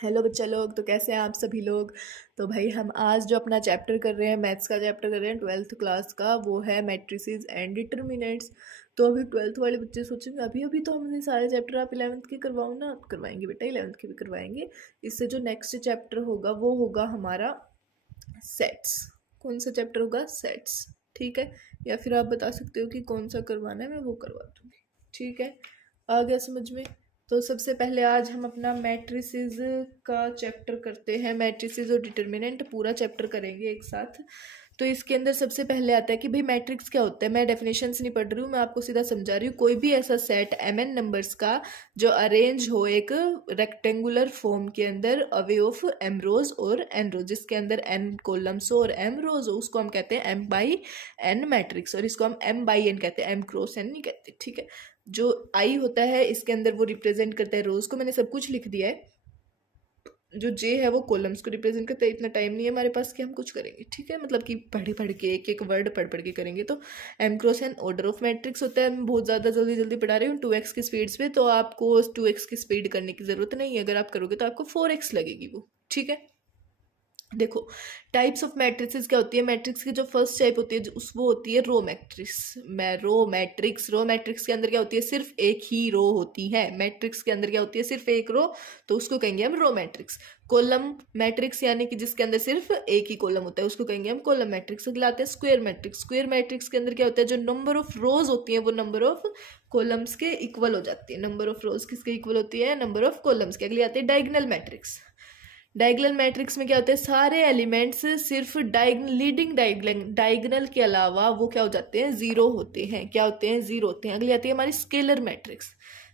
Hello बच्चा लोग, तो कैसे हैं आप सभी लोग। तो भाई हम आज जो अपना चैप्टर कर रहे हैं, मैथ्स का चैप्टर कर रहे हैं 12th क्लास का, वो है मैट्रिसेस एंड डिटर्मिनेंट्स। तो अभी 12th वाले बच्चे सोचेंगे अभी अभी तो हमने सारे चैप्टर आप 11th के करवाओ ना। आप करवाएंगे बेटा, 11th के भी करवाएंगे। इससे जो नेक्स्ट चैप्टर होगा वो होगा हमारा सेट्स। कौन सा चैप्टर होगा? सेट्स। ठीक है, या फिर आप बता सकते हो कि कौन सा करवाना है, मैं वो करवा दूँगी। ठीक है, आ गया समझ में। तो सबसे पहले आज हम अपना मैट्रिसेस का चैप्टर करते हैं। मैट्रिसेस और डिटर्मिनेंट पूरा चैप्टर करेंगे एक साथ। तो इसके अंदर सबसे पहले आता है कि भाई मैट्रिक्स क्या होता है। मैं डेफिनेशंस नहीं पढ़ रही हूँ, मैं आपको सीधा समझा रही हूँ। कोई भी ऐसा सेट mn नंबर्स का जो अरेंज हो एक रेक्टेंगुलर फॉर्म के अंदर अवे ऑफ m रोज और n रोज, जिसके अंदर n कॉलम्स हो और m रोज हो, उसको हम कहते हैं m बाई n मैट्रिक्स। और इसको हम m बाई n कहते हैं, m क्रॉस n नहीं कहते। ठीक है, जो i होता है इसके अंदर वो रिप्रेजेंट करता है रोज को। मैंने सब कुछ लिख दिया है। जो जे है वो कॉलम्स को रिप्रेजेंट करता है। इतना टाइम नहीं है हमारे पास कि हम कुछ करेंगे। ठीक है, मतलब कि पढ़ पढ़ के एक एक वर्ड पढ़ पढ़ के करेंगे। तो M cross N order of matrix होता है। मैं बहुत ज़्यादा जल्दी जल्दी पढ़ा रही हूँ 2x की स्पीड पे, तो आपको 2x की स्पीड करने की ज़रूरत नहीं है। अगर आप करोगे तो आपको 4x लगेगी वो। ठीक है, देखो टाइप्स ऑफ मैट्रिक्स क्या होती है। मैट्रिक्स की जो फर्स्ट टाइप होती है उस वो होती है रो मैट्रिक्स। रो मैट्रिक्स के अंदर क्या होती है? सिर्फ एक ही रो होती है। मैट्रिक्स के अंदर क्या होती है? सिर्फ एक रो, तो उसको कहेंगे हम रो मैट्रिक्स। कॉलम मैट्रिक्स यानी कि जिसके अंदर सिर्फ एक ही कॉलम होता है, उसको कहेंगे हम कॉलम मैट्रिक्स। अगला आता है स्क्वायर मैट्रिक्स। स्क्वायर मैट्रिक्स के अंदर क्या होता है? जो नंबर ऑफ रोज होती है वो नंबर ऑफ कॉलम्स के इक्वल हो जाती है। नंबर ऑफ रोज किसके इक्वल होती है? नंबर ऑफ कॉलम्स के। अगली आती है डायगोनल मैट्रिक्स। डायगोनल मैट्रिक्स में क्या होता है? सारे एलिमेंट्स सिर्फ लीडिंग डायगोनल के अलावा वो क्या हो जाते हैं? जीरो होते हैं। क्या होते हैं? जीरो होते हैं। अगली आती है हमारी स्केलर मैट्रिक्स।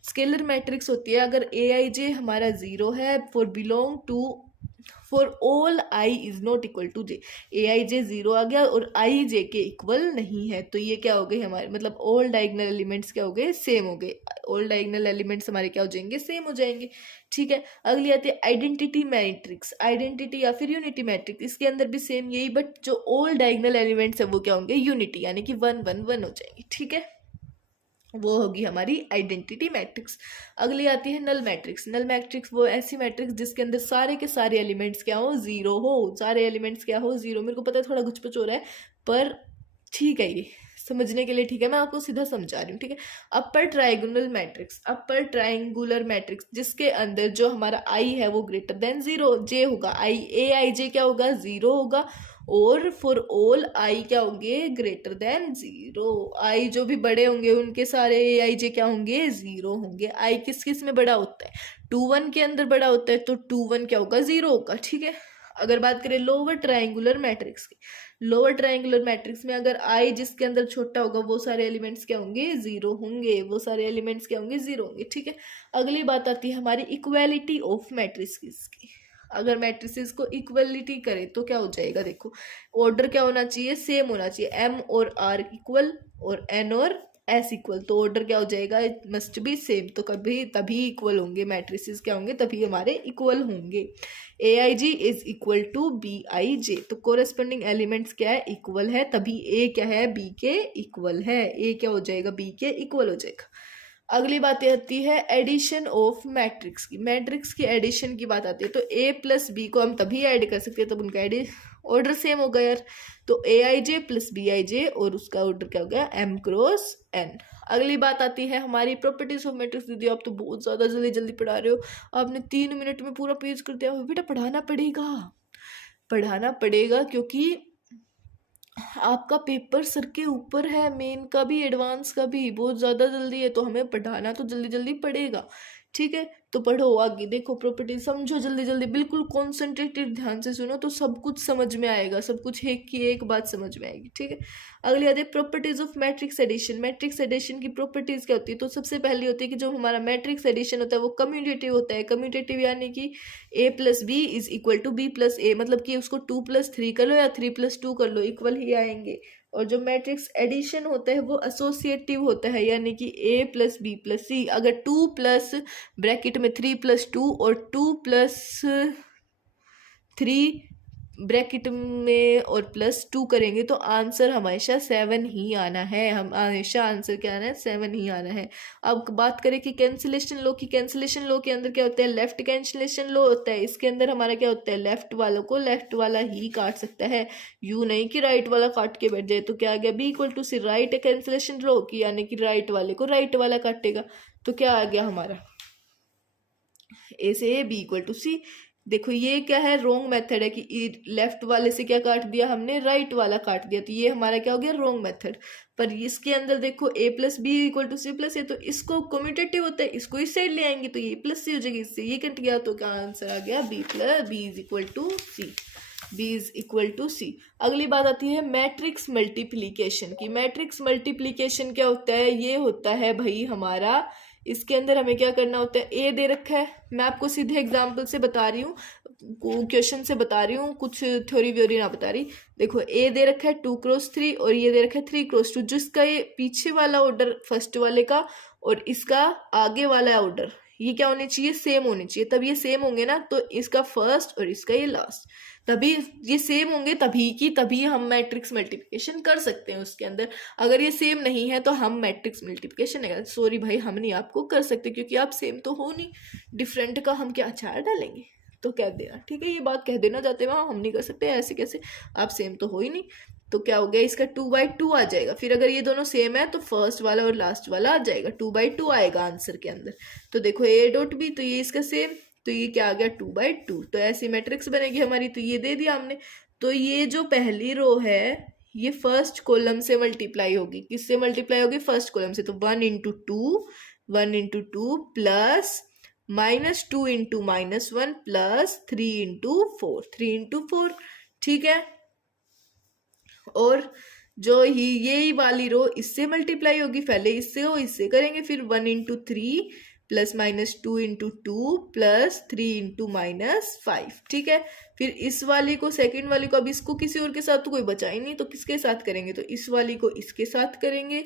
स्केलर मैट्रिक्स होती है अगर ए आई जे हमारा जीरो है for all I is not equal to J. A I J zero आ गया और आई जे के इक्वल नहीं है, तो ये क्या हो गई हमारे, मतलब ऑल डायगोनल एलिमेंट्स क्या हो गए? सेम हो गए। ऑल डायगोनल एलिमेंट्स हमारे क्या हो जाएंगे? सेम हो जाएंगे। ठीक है, अगली आती है आइडेंटिटी मैट्रिक्स। आइडेंटिटी या फिर यूनिटी मैट्रिक्स, इसके अंदर भी सेम यही, बट जो ऑल डायगोनल एलिमेंट्स है वो क्या होंगे? यूनिटी, यानी कि 1 1 1 हो जाएंगे। ठीक है, वो होगी हमारी आइडेंटिटी मैट्रिक्स। अगली आती है नल मैट्रिक्स। नल मैट्रिक्स वो ऐसी मैट्रिक्स जिसके अंदर सारे के सारे एलिमेंट्स क्या हो? जीरो हो। सारे एलिमेंट्स क्या हो? जीरो। मेरे को पता है थोड़ा घुच-पुच हो रहा है, पर ठीक है, ये समझने के लिए ठीक है, मैं आपको सीधा समझा रही हूँ। ठीक है, अपर ट्राइंगुलर मैट्रिक्स जिसके अंदर जो हमारा आई है वो ग्रेटर देन जीरो जे होगा। आई ए आई जे क्या होगा? जीरो होगा। और फॉर ऑल आई क्या होंगे? Greater than zero. आई जो भी बड़े होंगे उनके सारे ए आई जे क्या होंगे? जीरो होंगे। आई किस किस में बड़ा होता है? 2 1 के अंदर बड़ा होता है, तो 2 1 क्या होगा? जीरो होगा। ठीक है, अगर बात करें लोअर ट्रायंगुलर मैट्रिक्स की, लोअर ट्रायंगुलर मैट्रिक्स में अगर आई जिसके अंदर छोटा होगा वो सारे एलिमेंट्स क्या होंगे? जीरो होंगे। वो सारे एलिमेंट्स क्या होंगे? जीरो होंगे। ठीक है, अगली बात आती है हमारी इक्वालिटी ऑफ मैट्रिक्स की। अगर मैट्रिसेस को इक्वलिटी करें तो क्या हो जाएगा? देखो, ऑर्डर क्या होना चाहिए? सेम होना चाहिए। एम और आर इक्वल और एन और एस इक्वल, तो ऑर्डर क्या हो जाएगा? It must be same. तो कभी तभी इक्वल होंगे मैट्रिसेस, क्या होंगे? तभी हमारे इक्वल होंगे। A I J is equal to B I J, तो कोरेस्पोंडिंग एलिमेंट्स क्या है? इक्वल है, तभी ए क्या है? बी के इक्वल है। ए क्या हो जाएगा? बी के इक्वल हो जाएगा। अगली बात आती है एडिशन ऑफ मैट्रिक्स की। मैट्रिक्स की एडिशन की बात आती है, तो ए प्लस बी को हम तभी ऐड कर सकते हैं तब उनका ऑर्डर सेम होगा यार। तो ए I J plus B I जे और उसका ऑर्डर क्या हो गया? M cross N. अगली बात आती है हमारी प्रॉपर्टीज ऑफ मैट्रिक्स। दीदी आप तो बहुत ज़्यादा जल्दी जल्दी पढ़ा रहे हो, आपने 3 मिनट में पूरा पेज कर दिया। बेटा पढ़ाना पड़ेगा, पढ़ाना पड़ेगा, क्योंकि आपका पेपर सर के ऊपर है, मेन का भी एडवांस का भी। बहुत ज़्यादा जल्दी है तो हमें पढ़ाना तो जल्दी जल्दी पड़ेगा। ठीक है, तो पढ़ो आगे। देखो प्रॉपर्टी समझो जल्दी जल्दी, बिल्कुल कॉन्सेंट्रेटेड ध्यान से सुनो तो सब कुछ समझ में आएगा। सब कुछ एक की एक बात समझ में आएगी। ठीक है, अगली आती है properties of matrix addition. Matrix addition की प्रॉपर्टीज क्या होती है? तो सबसे पहली होती है कि जो हमारा मैट्रिक्स एडिशन होता है वो कम्यूटेटिव होता है। कम्यूटेटिव यानी कि A plus B is equal to B plus A, मतलब कि उसको 2 + 3 कर लो या 3 + 2 कर लो, इक्वल ही आएंगे। और जो मैट्रिक्स एडिशन होता है वो एसोसिएटिव होता है, यानी कि ए प्लस बी प्लस सी। अगर 2 प्लस ब्रैकेट में 3 + 2 और 2 + 3 ब्रैकेट में और +2 करेंगे तो आंसर हमेशा 7 ही आना है। हम हमेशा आंसर क्या आना है, 7 ही आना है। अब बात करें कि कैंसिलेशन लो की, कैंसिलेशन लो के अंदर क्या होता है, लेफ्ट कैंसिलेशन लो होता है। इसके अंदर हमारा क्या होता है, लेफ्ट वालों को लेफ्ट वाला ही काट सकता है, यू नहीं कि राइट वाला काट के बैठ जाए। तो क्या आ गया, B=C, राइट कैंसिलेशन लो की, यानी कि राइट वाले को राइट वाला काटेगा। तो क्या आ गया हमारा, ए से ए, B=C। देखो ये क्या है, रोंग मेथड है कि लेफ्ट वाले से क्या काट दिया हमने, राइट वाला काट दिया। तो ये हमारा क्या हो गया, रोंग मेथड। पर इसके अंदर देखो A+B=C+A, तो इसको कम्यूटेटिव होता है, इसको इस साइड ले आएंगे तो ये +C हो जाएगी, इससे ये कट गया। तो क्या आंसर आ गया, B=C, B=C। अगली बात आती है मैट्रिक्स मल्टीप्लीकेशन की। मैट्रिक्स मल्टीप्लीकेशन क्या होता है, ये होता है भाई हमारा, इसके अंदर हमें क्या करना होता है, ए दे रखा है, मैं आपको सीधे एग्जांपल से बता रही हूँ, क्वेश्चन से बता रही हूँ, कुछ थ्योरी व्योरी ना बता रही। देखो ए दे रखा है 2x3 और ये दे रखा है 3x2, जिसका ये पीछे वाला ऑर्डर फर्स्ट वाले का और इसका आगे वाला ऑर्डर ये क्या होने चाहिए, सेम होने चाहिए। तब ये सेम होंगे ना, तो इसका फर्स्ट और इसका ये लास्ट, तभी ये सेम होंगे, तभी हम मैट्रिक्स मल्टीप्लिकेशन कर सकते हैं उसके अंदर। अगर ये सेम नहीं है तो हम मैट्रिक्स मल्टीप्लिकेशन नहीं कर, सॉरी भाई हम नहीं आपको कर सकते, क्योंकि आप सेम तो हो नहीं, डिफरेंट का हम क्या अचार डालेंगे। तो कह देना, ठीक है, ये बात कह देना जाते वहाँ, हम नहीं कर सकते ऐसे कैसे, आप सेम तो हो ही नहीं। तो क्या हो गया, इसका 2/2 आ जाएगा। फिर अगर ये दोनों सेम है तो फर्स्ट वाला और लास्ट वाला आ जाएगा, 2/2 आएगा आंसर के अंदर। तो देखो A.B, तो ये इसका सेम, तो ये क्या आ गया, 2/2। तो ऐसी मैट्रिक्स बनेगी हमारी। तो ये दे दिया हमने। तो ये जो पहली रो है ये फर्स्ट कॉलम से मल्टीप्लाई होगी, किससे मल्टीप्लाई होगी, फर्स्ट कॉलम से। तो 1 × 2 प्लस -2 × -1 प्लस 3 × 4 ठीक है। और जो ये वाली रो इससे मल्टीप्लाई होगी, पहले इससे हो, इससे करेंगे, फिर 1 × 3 प्लस -2 × 2 प्लस 3 × -5, ठीक है। फिर इस वाली को, सेकंड वाली को, अब इसको किसी और के साथ तो कोई बचा ही नहीं, तो किसके साथ करेंगे, तो इस वाली को इसके साथ करेंगे।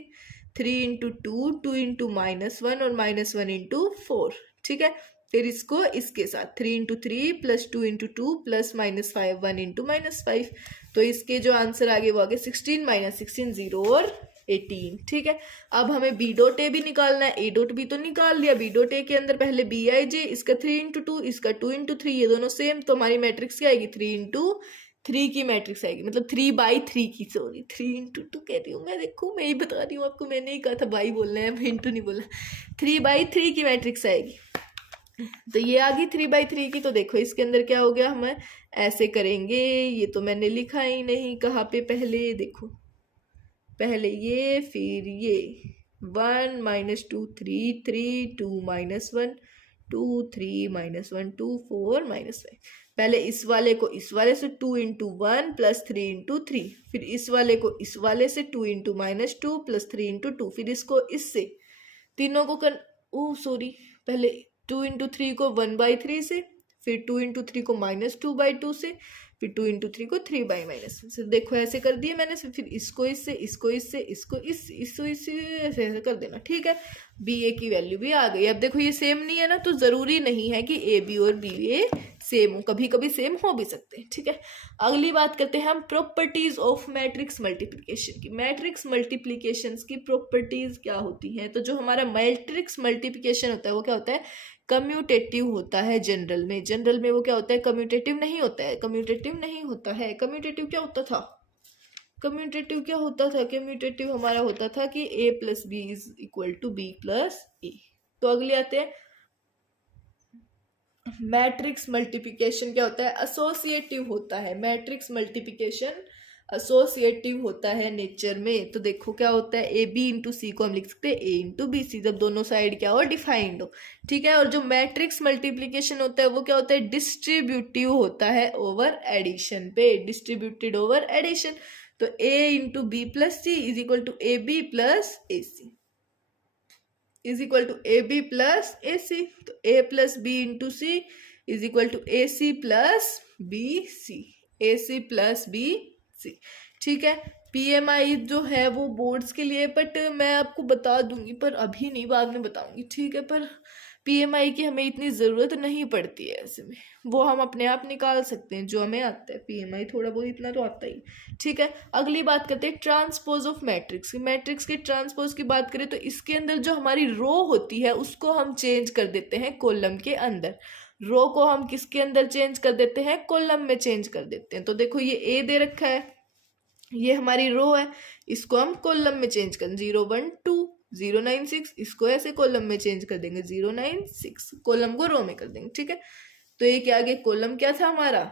3 × 2 2 × -1 और -1 × 4, ठीक है। फिर इसको इसके साथ 3 × 3 प्लस 2 × 2 प्लस -5 1 × -5। तो इसके जो आंसर आगे वो आगे 16 -16 0 और 18, ठीक है। अब हमें B.A भी निकालना है, A.B तो निकाल लिया। B.A के अंदर पहले Bij, इसका 3 × 2, इसका 2 × 3, ये दोनों सेम, तो हमारी मैट्रिक्स क्या आएगी, 3 × 3 की मैट्रिक्स आएगी, मतलब 3/3 की, सॉरी 3 × 2 कह रही हूँ मैं, देखो मैं ही बता रही हूँ आपको, मैंने ही कहा था बाई बोलना है, इंटू नहीं बोला। 3/3 की मैट्रिक्स आएगी। तो ये आ गई 3/3 की। तो देखो इसके अंदर क्या हो गया, हमें ऐसे करेंगे, ये तो मैंने लिखा ही नहीं कहाँ पे, पहले देखो, पहले ये फिर ये 1 -2 3 3 2 -1 2 3 -1 2 4 -5। पहले इस वाले को इस वाले से 2 × 1 प्लस 3 × 3, फिर इस वाले को इस वाले से 2 × -2 प्लस 3 × 2, फिर इसको इससे तीनों को सॉरी, पहले 2 × 3 को 1/3 से, फिर 2 × 3 को -2/2 से, फिर 2 × 3 को 3/-1 से। देखो ऐसे कर दिए मैंने, फिर इसको इससे, इसको इससे, इसको इससे ऐसे कर देना, ठीक है। BA की वैल्यू भी आ गई। अब देखो ये सेम नहीं है ना, तो जरूरी नहीं है कि AB और BA सेम हो, कभी कभी सेम हो भी सकते हैं, ठीक है। अगली बात करते हैं हम प्रॉपर्टीज ऑफ मैट्रिक्स मल्टीप्लिकेशन की। मैट्रिक्स मल्टीप्लिकेशन की प्रॉपर्टीज क्या होती हैं, तो जो हमारा मैट्रिक्स मल्टीप्लिकेशन होता है वो क्या होता है, कम्यूटेटिव होता है। जनरल में वो क्या होता है, कम्यूटेटिव नहीं होता है, कम्यूटेटिव नहीं होता है। कम्यूटेटिव क्या होता था, कम्यूटेटिव हमारा होता था कि A+B = B+A। तो अगले आते हैं मैट्रिक्स मल्टीप्लिकेशन क्या होता है, एसोसिएटिव होता है। मैट्रिक्स मल्टीप्लिकेशन एसोसिएटिव होता है नेचर में। तो देखो क्या होता है, AB × C को हम लिख सकते हैं A × BC, जब दोनों साइड क्या हो, डिफाइंड हो, ठीक है। और जो मैट्रिक्स मल्टीप्लिकेशन होता है वो क्या होता है, डिस्ट्रीब्यूटिव होता है ओवर एडिशन पे, डिस्ट्रीब्यूटेड ओवर एडिशन। तो A × B + C = AB + AC AB + AC। तो A + B × C = AC + BC, AC + BC, ठीक है। PMI जो है वो बोर्ड्स के लिए, बट मैं आपको बता दूंगी, पर अभी नहीं, बाद में बताऊंगी, ठीक है। पर पीएमआई की हमें इतनी ज़रूरत नहीं पड़ती है ऐसे में, वो हम अपने आप निकाल सकते हैं जो हमें आता है। पीएमआई थोड़ा बहुत इतना तो आता ही। ठीक है, अगली बात करते हैं ट्रांसपोज ऑफ मैट्रिक्स। मैट्रिक्स के ट्रांसपोज की बात करें तो इसके अंदर जो हमारी रो होती है उसको हम चेंज कर देते हैं कॉलम के अंदर। रो को हम किसके अंदर चेंज कर देते हैं? कॉलम में चेंज कर देते हैं। तो देखो ये ए दे रखा है, ये हमारी रो है, इसको हम कॉलम में चेंज कर 0 1 2 0 9 6, इसको ऐसे कॉलम में चेंज कर देंगे 0 9 6, कॉलम को रो में कर देंगे। ठीक है, तो ये क्या आगे कॉलम क्या था हमारा?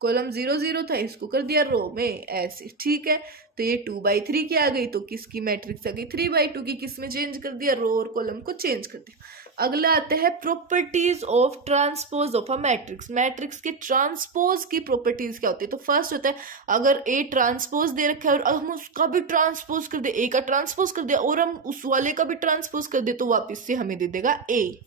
कॉलम 0 0 था, इसको कर दिया रो में ऐसे। ठीक है, तो ये 2/3 की आ गई, तो किसकी मैट्रिक्स आ गई? 3/2 की। किस में चेंज कर दिया? रो और कॉलम को चेंज कर दिया। अगला आता है properties of transpose of a matrix. Matrix के ट्रांसपोज की प्रॉपर्टीज क्या होती है? तो फर्स्ट होता है, अगर ए ट्रांसपोज दे रखा है और हम उसका भी ट्रांसपोज कर दे, ए का ट्रांसपोज कर दिया और हम उस वाले का भी ट्रांसपोज कर दे, तो वापिस से हमें दे देगा ए,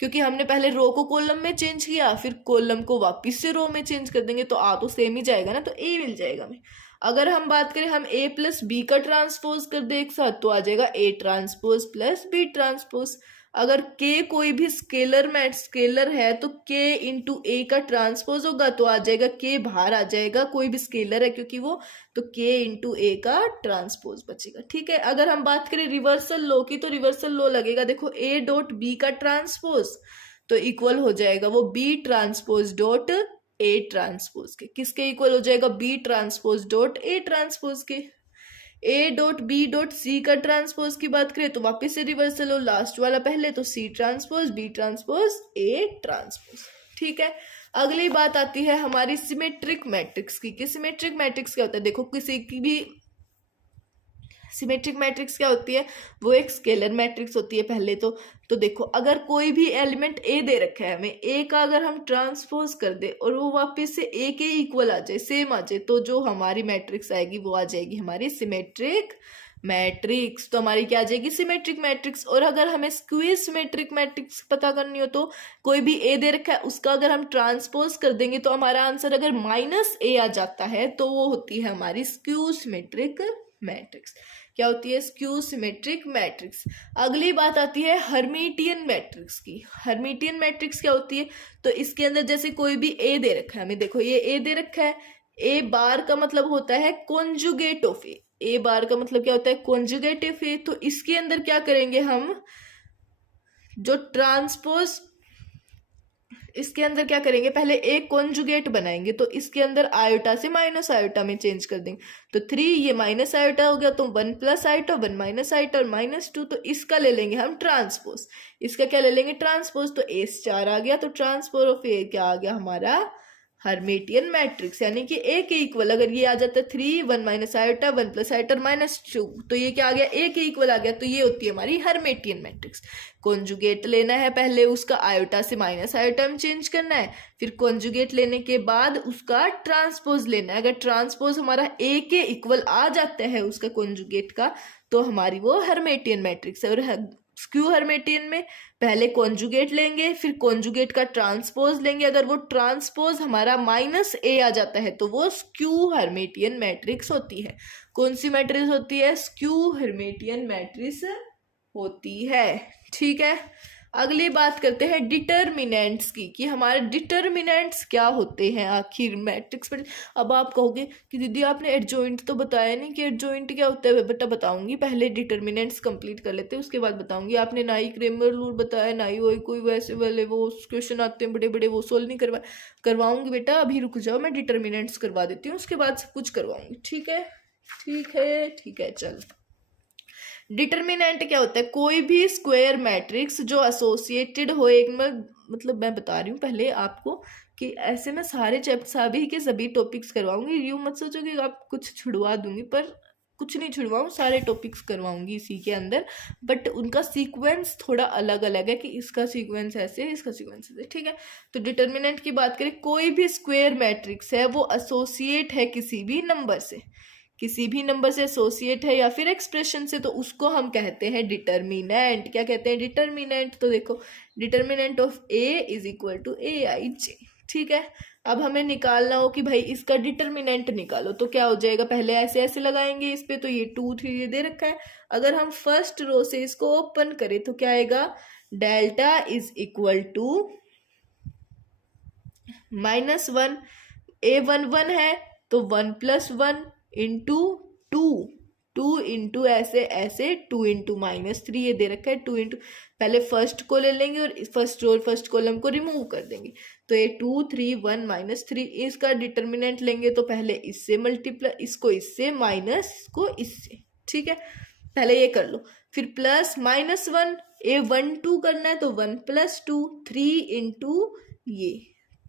क्योंकि हमने पहले रो को कॉलम में चेंज किया, फिर कॉलम को वापिस से रो में चेंज कर देंगे, तो आ तो सेम ही जाएगा ना, तो ए मिल जाएगा हमें। अगर हम बात करें हम ए प्लस बी का ट्रांसपोज कर दे एक साथ, तो आ जाएगा A transpose plus B transpose. अगर के कोई भी स्केलर है तो के इंटू ए का ट्रांसपोज होगा, तो आ जाएगा के बाहर आ जाएगा, कोई भी स्केलर है क्योंकि वो, तो के इंटू ए का ट्रांसपोज बचेगा। ठीक है, अगर हम बात करें रिवर्सल लॉ की, तो रिवर्सल लॉ लगेगा, देखो ए डॉट बी का ट्रांसपोज तो इक्वल हो जाएगा वो B transpose dot A transpose के। किसके इक्वल हो जाएगा? B transpose dot A transpose के। A dot B dot C का ट्रांसपोज की बात करें तो वापस से रिवर्सल हो, लास्ट वाला पहले, तो C transpose B transpose A transpose. ठीक है, अगली बात आती है हमारी सिमेट्रिक मैट्रिक्स की। कि सिमेट्रिक मैट्रिक्स क्या होता है? देखो किसी की भी सिमेट्रिक मैट्रिक्स क्या होती है? वो एक स्केलर मैट्रिक्स होती है पहले तो देखो अगर कोई भी एलिमेंट ए दे रखा है हमें, ए का अगर हम ट्रांसपोज कर दे और वो वापस से ए के इक्वल आ जाए, सेम आ जाए, तो जो हमारी मैट्रिक्स आएगी वो आ जाएगी हमारी सिमेट्रिक मैट्रिक्स। तो हमारी क्या आ जाएगी? Symmetric matrix. और अगर हमें स्क्वीज सिमेट्रिक मैट्रिक्स पता करनी हो तो कोई भी ए दे रखा है उसका अगर हम ट्रांसपोज कर देंगे तो हमारा आंसर अगर माइनस ए आ जाता है तो वो होती है हमारी स्क्यू सिमेट्रिक मैट्रिक्स। क्या होती है? Skew symmetric matrix. अगली बात आती है हर्मिटियन मैट्रिक्स की। हर्मिटियन मैट्रिक्स क्या होती है? तो इसके अंदर जैसे कोई भी ए दे रखा है हमें, देखो ये ए दे रखा है, ए बार का मतलब होता है कॉन्जुगेट ऑफ ए, ए बार का मतलब क्या होता है? कॉन्जुगेट ऑफ ए। तो इसके अंदर क्या करेंगे हम, जो ट्रांसपोज, इसके अंदर क्या करेंगे, पहले एक कॉन्जुगेट बनाएंगे, तो इसके अंदर आयोटा से माइनस आयोटा में चेंज कर देंगे, तो 3 ये माइनस आयोटा हो गया, तो 1 प्लस आयोटा 1 माइनस आयोटा और -2, तो इसका ले लेंगे हम ट्रांसपोज। इसका क्या ले लेंगे? ट्रांसपोज। तो ए स्टार आ गया, तो ट्रांसपोज ऑफ ए क्या आ गया हमारा? Hermitian matrix. यानी कि ए के इक्वल अगर ये आ जाता है 3 1 माइनस आयोटा 1 प्लस आयोटा -2, तो ये क्या आ गया? ए के इक्वल आ गया, तो ये होती है हमारी हर्मिटियन मैट्रिक्स। कॉन्जुगेट लेना है पहले, उसका आयोटा से माइनस आयोटा में चेंज करना है, फिर कॉन्जुगेट लेने के बाद उसका ट्रांसपोज लेना है। अगर ट्रांसपोज हमारा ए के इक्वल आ जाता है उसका कॉन्जुगेट का, तो हमारी वो हर्मिटियन मैट्रिक्स है। और स्क्यू हर्मिटियन में पहले कॉन्जुगेट लेंगे, फिर कॉन्जुगेट का ट्रांसपोज लेंगे, अगर वो ट्रांसपोज हमारा माइनस ए आ जाता है तो वो स्क्यू हर्मिटियन मैट्रिक्स होती है। कौन सी मैट्रिक्स होती है? स्क्यू हर्मिटियन मैट्रिक्स होती है। ठीक है, अगली बात करते हैं डिटर्मिनेंट्स की, कि हमारे डिटर्मिनेंट्स क्या होते हैं आखिर मैट्रिक्स पर। अब आप कहोगे कि दीदी आपने एडजॉइंट तो बताया नहीं, कि एडजॉइंट क्या होता है? बेटा बताऊंगी, पहले डिटर्मिनेंट्स कंप्लीट कर लेते हैं उसके बाद बताऊंगी। आपने ना ही क्रेमर रूल बताया, ना ही कोई वैसे वाले वो क्वेश्चन आते हैं बड़े बड़े, वो सोल्व नहीं करवाऊंगी बेटा, अभी रुक जाओ, मैं डिटर्मिनेंट्स करवा देती हूँ, उसके बाद सब कुछ करवाऊंगी। ठीक है ठीक है ठीक है, चल। डिटर्मिनेंट क्या होता है? कोई भी स्क्वायर मैट्रिक्स जो एसोसिएटेड हो एक में, मतलब मैं बता रही हूँ पहले आपको कि ऐसे मैं सारे सभी के सभी टॉपिक्स करवाऊंगी, यूँ मत सोचो कि आप कुछ छुड़वा दूंगी, पर कुछ नहीं छुड़वाऊँ, सारे टॉपिक्स करवाऊंगी इसी के अंदर, बट उनका सीक्वेंस थोड़ा अलग अलग है, कि इसका सीक्वेंस ऐसे है, इसका सीक्वेंस ऐसे। ठीक है, तो डिटर्मिनेंट की बात करें, कोई भी स्क्वायर मैट्रिक्स है वो एसोसिएट है किसी भी नंबर से, किसी भी नंबर से एसोसिएट है या फिर एक्सप्रेशन से, तो उसको हम कहते हैं डिटर्मिनेंट। क्या कहते हैं? डिटर्मिनेंट। तो देखो determinant of A is equal to A I J. ठीक है, अब हमें निकालना हो कि भाई इसका डिटर्मिनेंट निकालो, तो क्या हो जाएगा? पहले ऐसे ऐसे लगाएंगे इस पे, तो ये 2 3 ये दे रखा है, अगर हम फर्स्ट रो से इसको ओपन करें तो क्या आएगा? Delta is equal to -1, A11 है तो 1+1 इंटू 2, 2 इंटू ऐसे ऐसे 2 इंटू -3 ये दे रखा है 2 इंटू, पहले फर्स्ट को ले लेंगे और फर्स्ट रो फर्स्ट कॉलम को रिमूव कर देंगे तो ये 2 3 1 -3, इसका डिटर्मिनेंट लेंगे तो पहले इससे मल्टीप्लाई, इसको इससे माइनस इसको इससे, ठीक है पहले ये कर लो, फिर प्लस -1 A12 करना है तो 1+2 3 इंटू ये,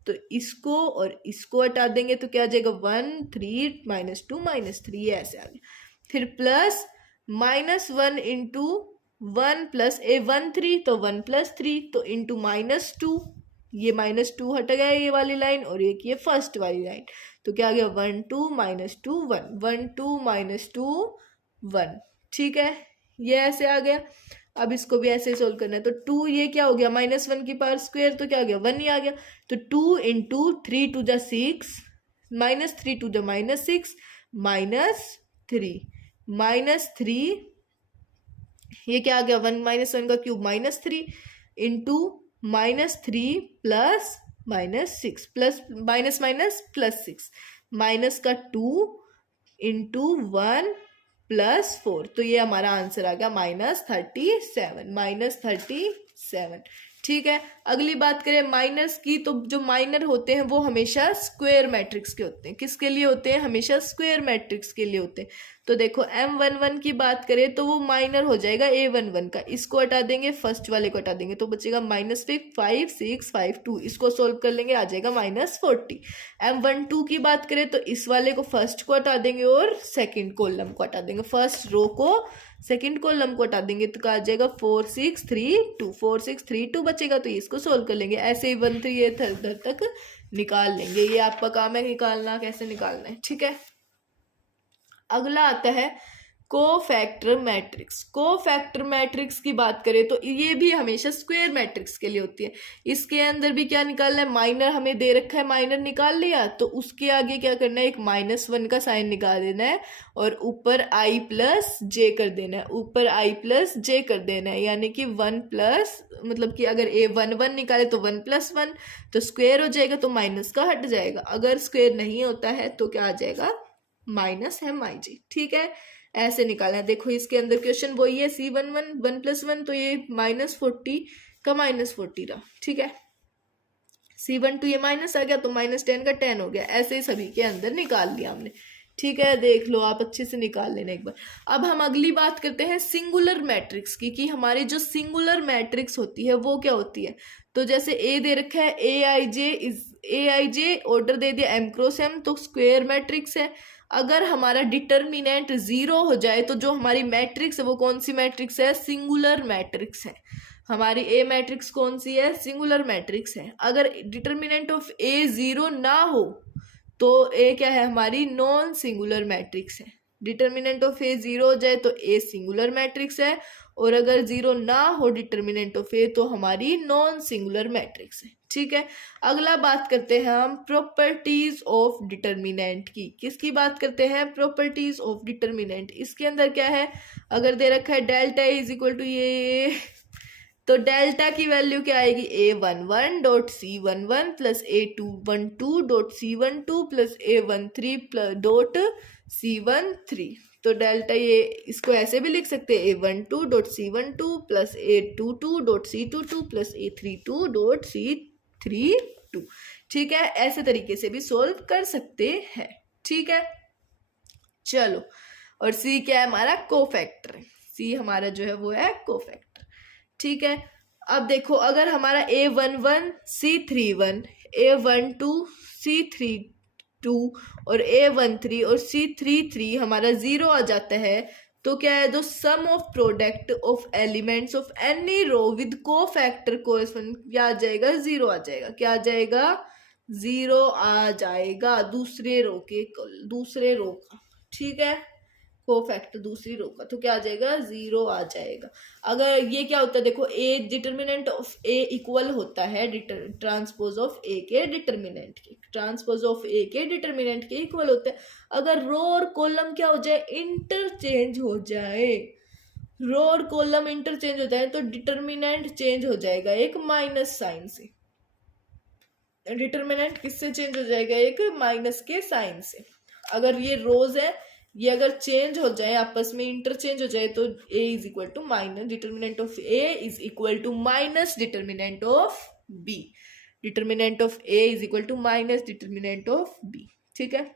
तो इसको और इसको हटा देंगे तो क्या आ जाएगा 1 3 -2 -3 ये ऐसे आ गया, फिर प्लस -1 इंटू 1 प्लस A13 तो 1+3 तो इंटू -2, ये -2 हट गया ये वाली लाइन और एक ये फर्स्ट वाली लाइन, तो क्या आ गया 1 2 -2 1 1 2 -2 1, ठीक है ये ऐसे आ गया। अब इसको भी ऐसे ही सोल्व करना है तो 2 ये क्या हो गया -1 की पावर स्क्वायर तो क्या हो गया 1 ही आ गया, तो 2 into 3 to the 6 -3 to the -6 -3 ये क्या आ गया 1 -1 का cube -3 into -3 plus -6 plus minus minus plus 6 minus का 2 इंटू 1 +4, तो ये हमारा आंसर आ गया -37, ठीक है। अगली बात करें माइनस की, तो जो माइनर होते हैं वो हमेशा स्क्वायर मैट्रिक्स के होते हैं, किसके लिए होते हैं हमेशा स्क्वायर मैट्रिक्स के लिए होते हैं। तो देखो M11 की बात करें तो वो माइनर हो जाएगा A11 का, इसको हटा देंगे फर्स्ट वाले को हटा देंगे तो बचेगा -5 6 5 2, इसको सोल्व कर लेंगे आ जाएगा -40। M12 की बात करें तो इस वाले को फर्स्ट को हटा देंगे और सेकंड कॉलम को हटा देंगे, फर्स्ट रो को सेकंड कॉलम को हटा देंगे तो क्या आ जाएगा 4 6 3 2 4 6 3 2 बचेगा, तो इसको सोल्व कर लेंगे, ऐसे ही 1 3 ये इधर तक निकाल लेंगे, ये आपका काम है निकालना, कैसे निकालना है, ठीक है। अगला आता है कोफैक्टर मैट्रिक्स। कोफैक्टर मैट्रिक्स की बात करें तो ये भी हमेशा स्क्वायर मैट्रिक्स के लिए होती है, इसके अंदर भी क्या निकालना है माइनर हमें दे रखा है, माइनर निकाल लिया तो उसके आगे क्या करना है एक -1 का साइन निकाल देना है और ऊपर i+j कर देना है, ऊपर i+j कर देना है, यानी कि 1 प्लस मतलब कि अगर A11 निकाले तो 1+1 तो स्क्वायर हो जाएगा तो माइनस का हट जाएगा, अगर स्क्वायर नहीं होता है तो क्या आ जाएगा -MIG, ठीक है ऐसे निकालना है। देखो इसके अंदर क्वेश्चन वही है C11 1+1 तो ये -40 का -40 रहा, ठीक है C12 ये माइनस आ गया तो -10 का 10 हो गया, ऐसे ही सभी के अंदर निकाल लिया हमने, ठीक है देख लो आप अच्छे से निकाल लेना एक बार। अब हम अगली बात करते हैं सिंगुलर मैट्रिक्स की, कि हमारी जो सिंगुलर मैट्रिक्स होती है वो क्या होती है। तो जैसे ए दे रखा है AIJ ऑर्डर दे दिया M क्रॉस M तो स्क्वायर मैट्रिक्स है, अगर हमारा डिटर्मिनेंट 0 हो जाए तो जो हमारी मैट्रिक्स है वो कौन सी मैट्रिक्स है सिंगुलर मैट्रिक्स है, हमारी ए मैट्रिक्स कौन सी है सिंगुलर मैट्रिक्स है। अगर डिटर्मिनेंट ऑफ A 0 ना हो तो ए क्या है हमारी नॉन सिंगुलर मैट्रिक्स है, डिटर्मिनेंट ऑफ ए 0 हो जाए तो ए सिंगुलर मैट्रिक्स है और अगर 0 ना हो डिटर्मिनेंट ऑफ ए तो हमारी नॉन सिंगुलर मैट्रिक्स है, ठीक है। अगला बात करते हैं हम प्रॉपर्टीज ऑफ डिटर्मिनेंट की, किसकी बात करते हैं प्रॉपर्टीज ऑफ डिटर्मिनेंट। इसके अंदर क्या है अगर दे रखा है डेल्टा इज इक्वल टू ये, तो डेल्टा की वैल्यू क्या आएगी A11.C11 plus A12.C12 plus A13.C13, तो डेल्टा ये इसको ऐसे भी लिख सकते हैं A12.C12 plus A22.C22 plus A32.C32, ठीक है ऐसे तरीके से भी सोल्व कर सकते हैं, ठीक है। चलो और C क्या है हमारा कोफैक्टर, C हमारा जो है वो है कोफैक्टर, ठीक है। अब देखो अगर हमारा A11 C31 A12 C32 और A13 और C33 हमारा 0 आ जाता है तो क्या है the sum of product of elements of any row with cofactor coefficient क्या आ जाएगा 0 आ जाएगा, क्या आ जाएगा 0 आ जाएगा दूसरे रो का, ठीक है कोफैक्टर दूसरी रो का, तो क्या आ जाएगा 0 आ जाएगा। अगर ये क्या होता है देखो ए डिटर्मिनेंट ऑफ ए इक्वल होता है ट्रांसपोज ऑफ ए के डिटर्मिनेंट के, ट्रांसपोज ऑफ ए के डिटर्मिनेंट के इक्वल होता है। अगर रो और कॉलम क्या हो जाए इंटरचेंज हो जाए रो और कॉलम इंटरचेंज हो जाए तो डिटर्मिनेंट चेंज हो जाएगा एक माइनस साइन से। डिटर्मिनेंट किससे चेंज हो जाएगा? एक माइनस के साइन से। अगर ये रोज है, ये अगर चेंज हो जाए, आपस में इंटरचेंज हो जाए, तो a is equal to minus determinant of a is equal to minus determinant of b। Determinant of a is equal to minus determinant of b। ठीक है।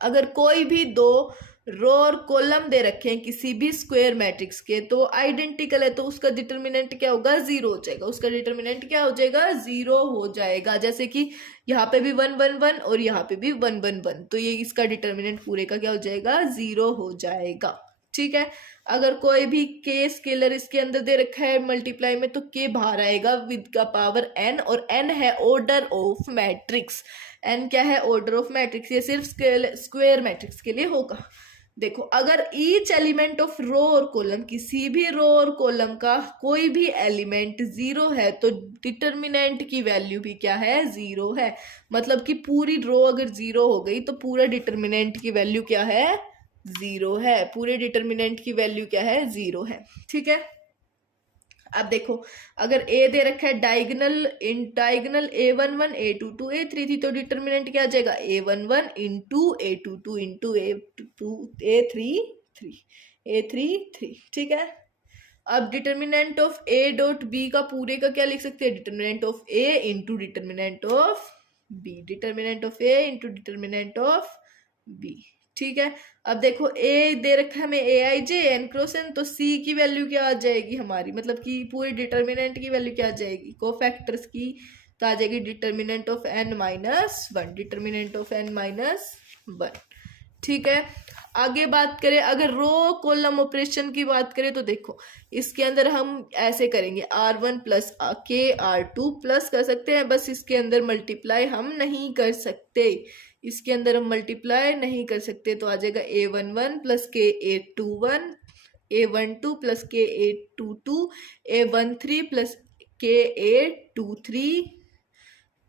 अगर कोई भी दो रो और कॉलम दे रखे हैं किसी भी स्क्वायर मैट्रिक्स के, तो आइडेंटिकल है, तो उसका डिटर्मिनेंट क्या होगा? जीरो हो जाएगा। उसका डिटर्मिनेंट क्या हो जाएगा? जीरो हो जाएगा। जैसे कि यहाँ पे भी 1 1 1 और यहाँ पे भी 1 1 1, तो ये इसका डिटर्मिनेंट पूरे का क्या हो जाएगा? जीरो हो जाएगा। ठीक है। अगर कोई भी के स्केलर इसके अंदर दे रखा है मल्टीप्लाई में, तो के बाहर आएगा विद का पावर n, और n है ऑर्डर ऑफ मैट्रिक्स। n क्या है? Order of matrix. ये सिर्फ स्क्वायर मैट्रिक्स के लिए होगा। देखो, अगर ईच एलिमेंट ऑफ रो और कॉलम, किसी भी रो और कॉलम का कोई भी एलिमेंट जीरो है, तो डिटर्मिनेंट की वैल्यू भी क्या है? जीरो है। मतलब कि पूरी रो अगर जीरो हो गई तो पूरा डिटर्मिनेंट की वैल्यू क्या है? जीरो है। पूरे डिटर्मिनेंट की वैल्यू क्या है? जीरो है। ठीक है। अब देखो, अगर ए दे रखा है डायगनल a11 a22 a33, तो डिटर्मिनेंट क्या आ जाएगा? a11 into a22 into a33। ठीक है। अब determinant of a dot b का पूरे का क्या लिख सकते हैं? Determinant of a into determinant of b। Determinant of a into determinant of b। ठीक है। अब देखो, ए दे रखा है हमें aij n क्रॉस n, तो c की वैल्यू क्या आ जाएगी हमारी? मतलब कि पूरे डिटर्मिनेंट की वैल्यू क्या आ जाएगी? कोफैक्टर्स की, तो आ जाएगी determinant of n minus one. Determinant of n minus one. ठीक है। आगे बात करें, अगर रो कॉलम ऑपरेशन की बात करें, तो देखो इसके अंदर हम ऐसे करेंगे, r1 प्लस के r2 प्लस कर सकते हैं, बस इसके अंदर मल्टीप्लाई हम नहीं कर सकते। इसके अंदर हम मल्टीप्लाई नहीं कर सकते, तो आ जाएगा a11 प्लस के a21, a12 प्लस के a22, a13 प्लस के a23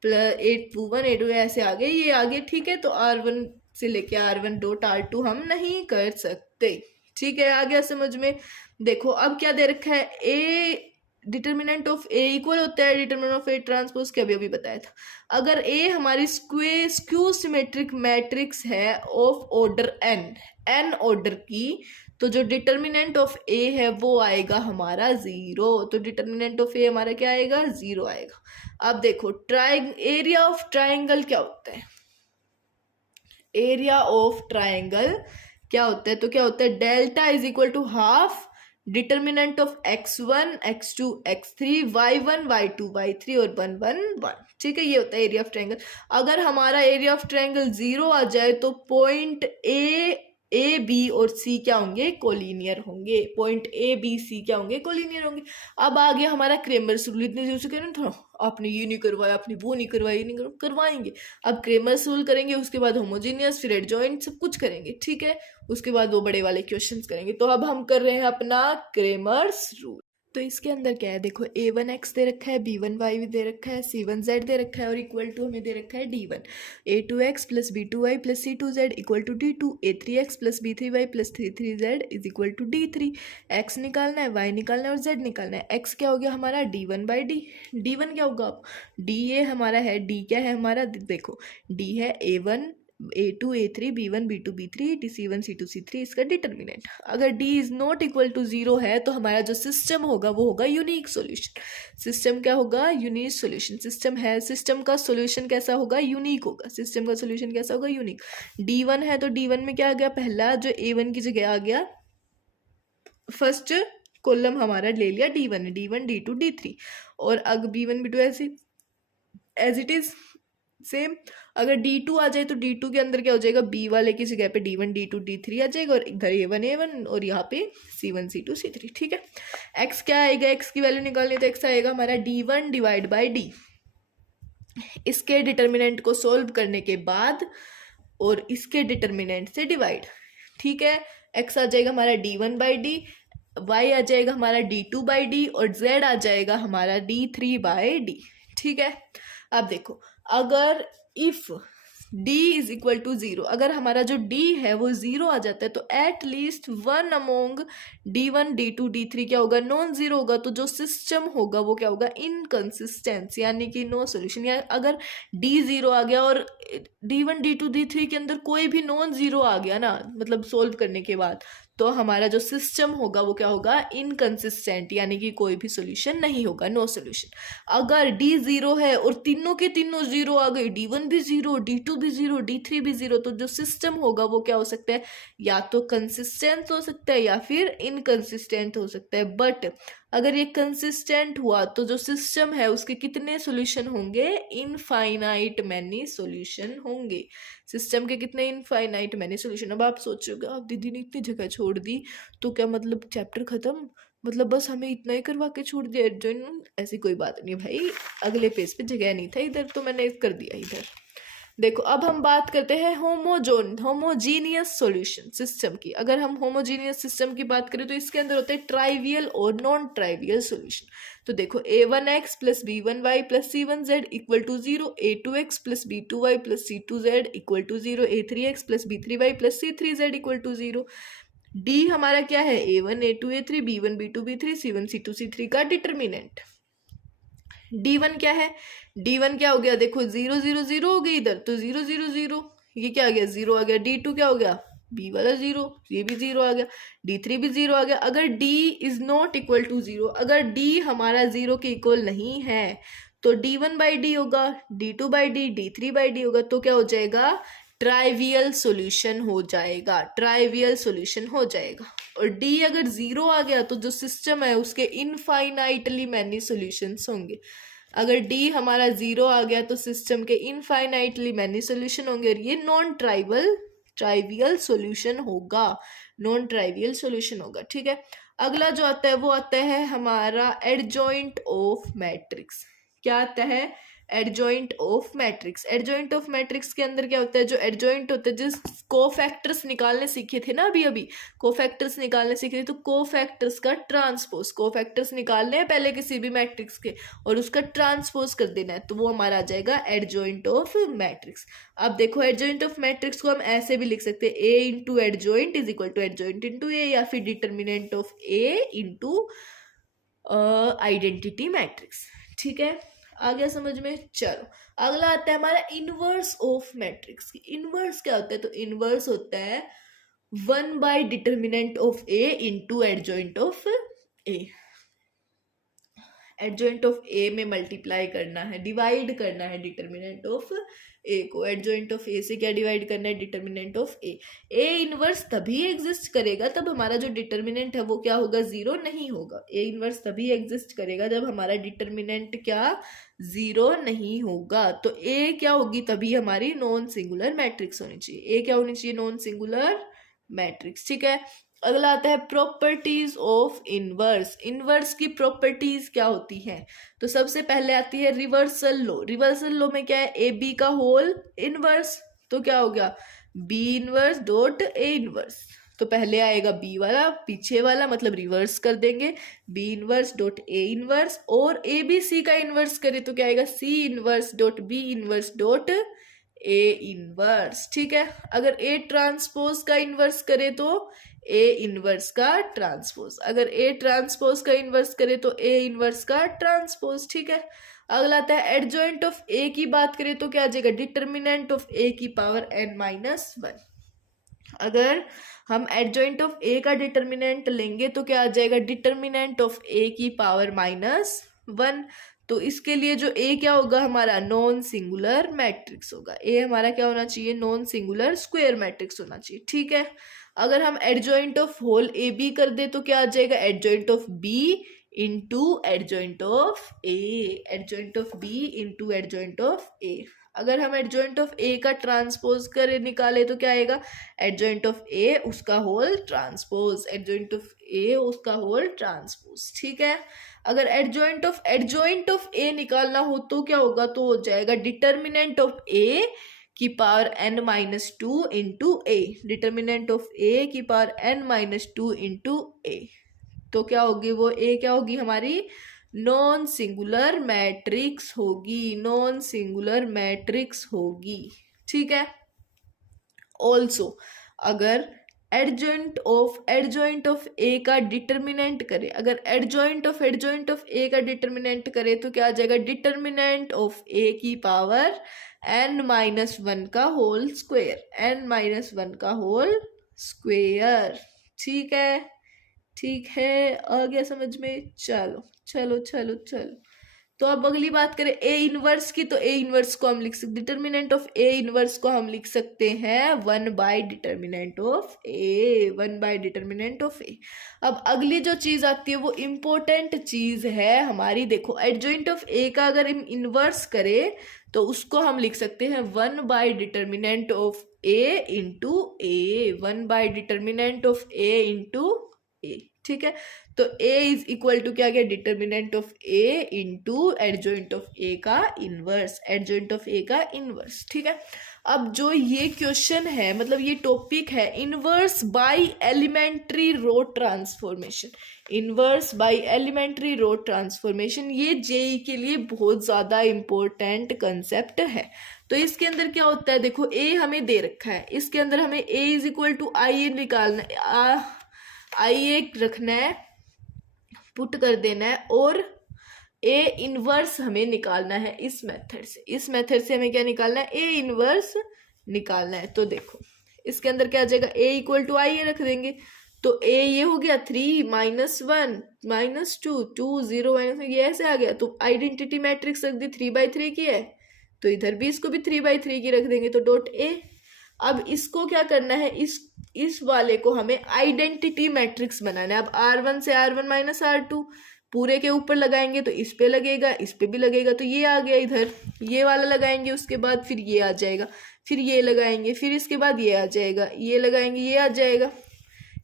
प्लस a21 a2, ऐसे आगे ये आगे। ठीक है। तो r1 से लेके r1 डॉट r2 हम नहीं कर सकते। ठीक है। आ गया समझ में? देखो, अब क्या दे रखा है? a determinant of a equal होता है डिटर्मिनेंट ऑफ a ट्रांसपोज के, अभी बताया था। अगर a हमारी स्क्यू सिमेट्रिक मैट्रिक्स है ऑफ ऑर्डर n ऑर्डर की, तो जो डिटर्मिनेंट ऑफ a है वो आएगा हमारा जीरो। तो डिटर्मिनेंट ऑफ a हमारा क्या आएगा? जीरो आएगा। अब देखो, एरिया ऑफ ट्राइंगल क्या होता है? एरिया ऑफ ट्राइंगल क्या होता है? तो क्या होता है? Delta is equal to half determinant of x1 x2 x3 y1 y2 y3 और 1 1 1। ठीक है। ये होता है एरिया ऑफ ट्राइंगल। अगर हमारा एरिया ऑफ ट्राइंगल जीरो आ जाए, तो पॉइंट ए बी और सी क्या होंगे? कोलिनियर होंगे। पॉइंट ए बी सी क्या होंगे? कोलिनियर होंगे। अब आ गया हमारा क्रेमर्स रूल। इतने दिवस कह रहे ना, आपने ये नहीं करवाया, आपने वो नहीं करवाया, ये नहीं करवाएंगे। अब क्रेमर्स रूल करेंगे, उसके बाद होमोजीनियस, फिर एडजॉइंट, सब कुछ करेंगे। ठीक है। उसके बाद वो बड़े वाले क्वेश्चंस करेंगे। तो अब हम कर रहे हैं अपना क्रेमर्स रूल। तो इसके अंदर क्या है? देखो, a1x दे रखा है, b1y दे रखा है, c1z दे रखा है, और इक्वल टू हमें दे रखा है d1। a2x plus b2y plus c2z equal to d2। a3x plus b3y plus c3z is equal to d3। x निकालना है, y निकालना है और z निकालना है। x क्या हो गया हमारा? d1/d। d1 क्या होगा? d ये हमारा है, d क्या है हमारा? देखो, d है a1 a2 a3 b1 b2 b3 c1 c2 c3, इसका डिटर्मिनेंट। अगर d is not equal to zero है, तो हमारा जो सिस्टम होगा वो होगा यूनिक सॉल्यूशन। सिस्टम क्या होगा? Unique solution. सिस्टम है, सिस्टम का सॉल्यूशन कैसा होगा? यूनिक होगा। सिस्टम का सॉल्यूशन कैसा होगा? यूनिक। d1 है, तो d1 में क्या आ गया? पहला जो a1 की जगह आ गया, फर्स्ट कॉलम हमारा ले लिया d1 d1 d2 d3, और अगर b1 b2 ऐसे एज इट इज सेम। अगर d2 आ जाए, तो d2 के अंदर क्या हो जाएगा? b वाले की जगह पे d1 d2 d3 आ जाएगा, और इधर a1 और यहाँ पे c1 c2 c3। ठीक है। x क्या आएगा? x की वैल्यू निकालनी, तो x आएगा हमारा d1 डिवाइड बाई d। इसके डिटर्मिनेंट को सोल्व करने के बाद और इसके डिटर्मिनेंट से डिवाइड। ठीक है। x आ जाएगा हमारा d1/d, y आ जाएगा हमारा d2/d, और z आ जाएगा हमारा d3/d। ठीक है। अब देखो, अगर if D is equal to zero, अगर हमारा जो डी है वो जीरो आ जाता है तो at least one among D1 D2 D3 क्या होगा, नॉन जीरो होगा। तो जो सिस्टम होगा वो क्या होगा, इनकंसिस्टेंस, यानी कि नो सोल्यूशन। या अगर डी जीरो आ गया और D1 D2 D3 के अंदर कोई भी नॉन जीरो आ गया ना, मतलब सोल्व करने के बाद, तो हमारा जो सिस्टम होगा वो क्या होगा, इनकंसिस्टेंट, यानी कि कोई भी सोल्यूशन नहीं होगा, नो सोल्यूशन। अगर डी जीरो है और तीनों के तीनों जीरो आ गए, D1 भी जीरो, D2 भी जीरो, D3 भी जीरो, तो जो सिस्टम होगा वो क्या हो सकता है, या तो कंसिस्टेंट हो सकता है या फिर इनकंसिस्टेंट हो सकता है। बट अगर ये कंसिस्टेंट हुआ तो जो सिस्टम है उसके कितने सॉल्यूशन होंगे, इनफाइनाइट मैनी सॉल्यूशन होंगे। सिस्टम के कितने, इनफाइनाइट मैनी सॉल्यूशन। अब आप सोचोगे अब दीदी ने इतनी जगह छोड़ दी तो क्या मतलब चैप्टर खत्म, मतलब बस हमें इतना ही करवा के छोड़ दिया एडजॉइंट। ऐसी कोई बात नहीं भाई, अगले पेज पे जगह नहीं था इधर, तो मैंने कर दिया इधर। देखो अब हम बात करते हैं होमोजीनियस सॉल्यूशन सिस्टम की। अगर हम होमोजीनियस सिस्टम की बात करें तो इसके अंदर होते हैं ट्राइवियल और नॉन ट्राइवियल सॉल्यूशन। तो देखो a1x plus b1y plus c1z equal to zero, a2x plus b2y plus c2z equal to zero, a3x plus b3y plus c3z equal to zero. D हमारा क्या है, a1 a2 a3 b1 b2 b3 c1 c2 c3 का determinant. D1 क्या है, D1 क्या हो गया, देखो जीरो जीरो जीरो हो गई इधर, तो जीरो जीरो जीरो, ये क्या आ गया, जीरो आ गया। D2 क्या हो गया, बी वाला जीरो, ये भी जीरो आ गया। D3 भी जीरो आ गया। अगर D is not equal to zero, अगर D हमारा जीरो के इक्वल नहीं है तो D1 बाई डी होगा, D2 by D, D3 by D होगा, तो क्या हो जाएगा, ट्राइवियल सॉल्यूशन हो जाएगा, ट्राइवियल सॉल्यूशन हो जाएगा। और डी अगर जीरो आ गया तो जो सिस्टम है उसके इनफाइनाइटली मैनी सॉल्यूशंस होंगे। अगर डी हमारा जीरो आ गया तो सिस्टम के इनफाइनाइटली मैनी सॉल्यूशन होंगे, और ये नॉन ट्राइवियल सॉल्यूशन होगा, नॉन ट्राइवियल सॉल्यूशन होगा। ठीक है, अगला जो आता है वो आता है हमारा एडजॉइंट ऑफ मैट्रिक्स। क्या आता है, adjoint of matrix. Adjoint of matrix के अंदर क्या होता है, जो एडजॉइंट होते हैं, जिस कोफैक्टर्स निकालने सीखे थे ना अभी कोफैक्टर्स निकालने सीखे थे, तो कोफैक्टर्स का ट्रांसपोज, कोफैक्टर्स निकालने हैं पहले किसी भी मैट्रिक्स के और उसका ट्रांसपोज कर देना है, तो वो हमारा आ जाएगा एडजॉइंट ऑफ मैट्रिक्स। अब देखो एडजॉइंट ऑफ मैट्रिक्स को हम ऐसे भी लिख सकते हैं, A into adjoint is equal to adjoint into A, या फिर determinant of A into identity matrix. ठीक है, आ गया समझ में। चलो अगला आता है हमारा इनवर्स ऑफ मैट्रिक्स। इनवर्स क्या होता है, तो इनवर्स होता है 1 by determinant of A into adjoint of A. Adjoint of A में मल्टीप्लाई करना है, डिवाइड करना है डिटर्मिनेंट ऑफ ए को। एडजॉइंट ऑफ ए से क्या डिवाइड करना है, determinant of A. A inverse तभी एग्जिस्ट करेगा तब हमारा जो डिटर्मिनेंट है वो क्या होगा, जीरो नहीं होगा। ए इनवर्स तभी एग्जिस्ट करेगा जब हमारा डिटर्मिनेंट क्या, जीरो नहीं होगा। तो ए क्या होगी, तभी हमारी नॉन सिंगुलर मैट्रिक्स होनी चाहिए। ए क्या होनी चाहिए, नॉन सिंगुलर मैट्रिक्स। ठीक है, अगला आता है प्रॉपर्टीज ऑफ इनवर्स। इनवर्स की प्रॉपर्टीज क्या होती हैं, तो सबसे पहले आती है रिवर्सल लॉ। रिवर्सल लॉ में क्या है, ए बी का होल इनवर्स, तो क्या हो गया, B inverse dot A inverse. तो पहले आएगा बी वाला, पीछे वाला मतलब रिवर्स कर देंगे, B inverse dot A inverse, और ए बी सी का इनवर्स करे तो क्या आएगा, C inverse dot B inverse dot A inverse. ठीक है, अगर ए ट्रांसपोज का इनवर्स करे तो ए इनवर्स का ट्रांसपोज, अगर ए ट्रांसपोज का इनवर्स करे तो ए इनवर्स का ट्रांसपोज। ठीक है, अगला आता है एडजॉइंट ऑफ ए की बात करें तो क्या आ जाएगा, डिटर्मिनेंट ऑफ ए की पावर n माइनस 1। अगर हम एडजॉइंट ऑफ ए का डिटर्मिनेंट लेंगे तो क्या आ जाएगा, डिटर्मिनेंट ऑफ ए की पावर -1। तो इसके लिए जो ए क्या होगा हमारा, नॉन सिंगुलर मैट्रिक्स होगा। ए हमारा क्या होना चाहिए, नॉन सिंगुलर स्क्वायर मैट्रिक्स होना चाहिए। ठीक है, अगर हम adjoint of whole A B कर दे तो क्या आ जाएगा, adjoint of B into adjoint of A, adjoint of B into adjoint of A. अगर हम एडजॉइंट ऑफ ए का ट्रांसपोज करे निकाले तो क्या आएगा, एडजॉइंट ऑफ ए उसका होल ट्रांसपोज, एडजॉइंट ऑफ ए उसका होल ट्रांसपोज। ठीक है, अगर एडजॉइंट ऑफ ए निकालना हो तो क्या होगा, तो हो जाएगा डिटर्मिनेंट ऑफ ए की power n minus 2 into A, determinant of A की power n minus 2 into A. तो क्या होगी वो, ए क्या होगी हमारी, नॉन सिंगुलर मैट्रिक्स होगी, नॉन सिंगुलर मैट्रिक्स होगी। ठीक है। ऑल्सो अगर एडजॉइंट ऑफ ए का डिटर्मिनेंट करे, अगर एडजॉइंट ऑफ ए का डिटर्मिनेंट करे तो क्या आ जाएगा, डिटर्मिनेंट ऑफ ए की पावर n-1 का होल स्क्वायर, n-1 का होल स्क्वायर। ठीक है, ठीक है, आ गया समझ में। चलो चलो चलो चलो, तो अब अगली बात करें ए इनवर्स की, तो ए इनवर्स को हम लिख सकते, डिटर्मिनेंट ऑफ ए इनवर्स को हम लिख सकते हैं 1/डिटर्मिनेंट ऑफ ए, 1/डिटर्मिनेंट ऑफ ए। अब अगली जो चीज आती है वो इम्पोर्टेंट चीज है हमारी, देखो एडजॉइंट ऑफ ए का अगर हम इनवर्स करें तो उसको हम लिख सकते हैं 1/डिटर्मिनेंट ऑफ ए इंटू ए, 1/डिटर्मिनेंट ऑफ ए इंटू ए। ठीक है, तो a इज इक्वल टू क्या गया, determinant of a into adjoint of a का इनवर्स, एडजॉइंट ऑफ a का इनवर्स। ठीक है, अब जो ये क्वेश्चन है, मतलब ये टॉपिक है inverse by elementary row transformation, inverse by elementary row transformation, ये जेई के लिए बहुत ज्यादा इंपॉर्टेंट कंसेप्ट है। तो इसके अंदर क्या होता है, देखो a हमें दे रखा है, इसके अंदर हमें a इज इक्वल टू आई ए निकालना है, आई ए रखना है, पुट कर देना है, और ए इनवर्स हमें निकालना है इस मेथड से, इस मेथड से हमें क्या निकालना है, ए इनवर्स निकालना है। तो देखो इसके अंदर क्या आ जाएगा, ए इक्वल टू आई ए रख देंगे, तो ए ये हो गया 3 -1 -2 2 0 -1, ये ऐसे आ गया। तो आइडेंटिटी मैट्रिक्स रख दी 3/3 की है, तो इधर भी इसको भी 3/3 की रख देंगे, तो डॉट ए। अब इसको क्या करना है, इस वाले को हमें आइडेंटिटी मैट्रिक्स बनाना है। अब R1 से R1 माइनस R2 पूरे के ऊपर लगाएंगे तो इस पे लगेगा, इस पे भी लगेगा, तो ये आ गया इधर, ये वाला लगाएंगे, उसके बाद फिर ये आ जाएगा, फिर ये लगाएंगे, फिर इसके बाद ये आ जाएगा, ये लगाएंगे, ये आ जाएगा।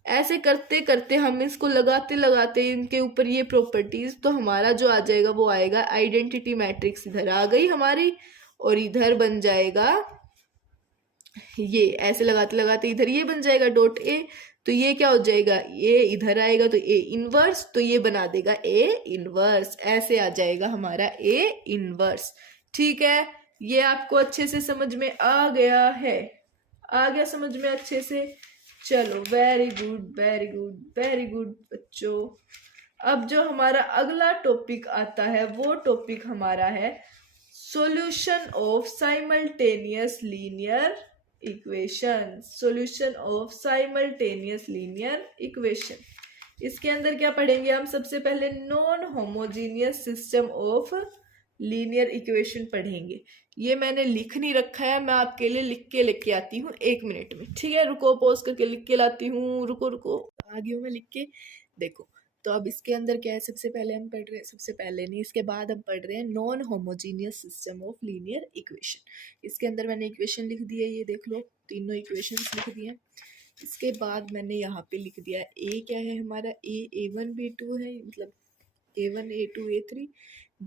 ऐसे करते करते हम इसको लगाते लगाते इनके ऊपर ये प्रॉपर्टीज, तो हमारा जो आ जाएगा वो आएगा आइडेंटिटी मैट्रिक्स, इधर आ गई हमारी, और इधर बन जाएगा ये, ऐसे लगाते लगाते इधर ये बन जाएगा डॉट ए, तो ये क्या हो जाएगा, ये इधर आएगा तो ए इनवर्स, तो ये बना देगा ए इनवर्स, ऐसे आ जाएगा हमारा ए इनवर्स। ठीक है, ये आपको अच्छे से समझ में आ गया है, आ गया समझ में अच्छे से। चलो very good very good very good बच्चों। अब जो हमारा अगला टॉपिक आता है वो टॉपिक हमारा है solution of simultaneous linear equation, solution of simultaneous linear equation. इसके अंदर क्या पढ़ेंगे हम, सबसे पहले non homogeneous system of linear equation पढ़ेंगे। ये मैंने लिख नहीं रखा है, मैं आपके लिए लिख के लेके आती हूँ 1 मिनट में। ठीक है, रुको, पॉज करके लिख के लाती हूँ, रुको रुको, आ गई हूँ मैं लिख के। देखो तो अब इसके अंदर क्या है, सबसे पहले हम पढ़ रहे हैं, सबसे पहले नहीं, इसके बाद हम पढ़ रहे हैं non homogeneous system of linear equation. इसके अंदर मैंने इक्वेशन लिख दी है, ये देख लो, तीनों इक्वेशंस लिख दिए। इसके बाद मैंने यहाँ पे लिख दिया ए क्या है हमारा, A1 B2 है, मतलब A1 A2 A3,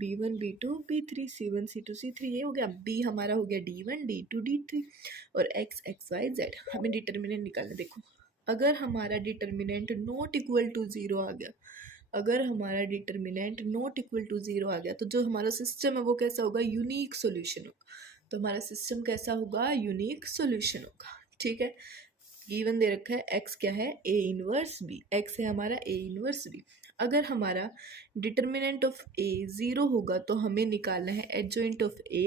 B1 B2 B3, C1 C2 C3, ये हो गया। B हमारा हो गया D1 D2 D3, और X X Y Z। हमें डिटर्मिनेंट निकालना। देखो अगर हमारा डिटर्मिनेंट नॉट इक्वल टू 0 आ गया, अगर हमारा डिटर्मिनेंट नॉट इक्वल टू 0 आ गया, तो जो हमारा सिस्टम है वो कैसा होगा, यूनिक सॉल्यूशन होगा। तो हमारा सिस्टम कैसा होगा, यूनिक सॉल्यूशन होगा। ठीक है, गिवन दे रखा है x क्या है, a इनवर्स b, x है हमारा a इनवर्स b। अगर हमारा डिटर्मिनेंट ऑफ a 0 होगा तो हमें निकालना है adjoint of a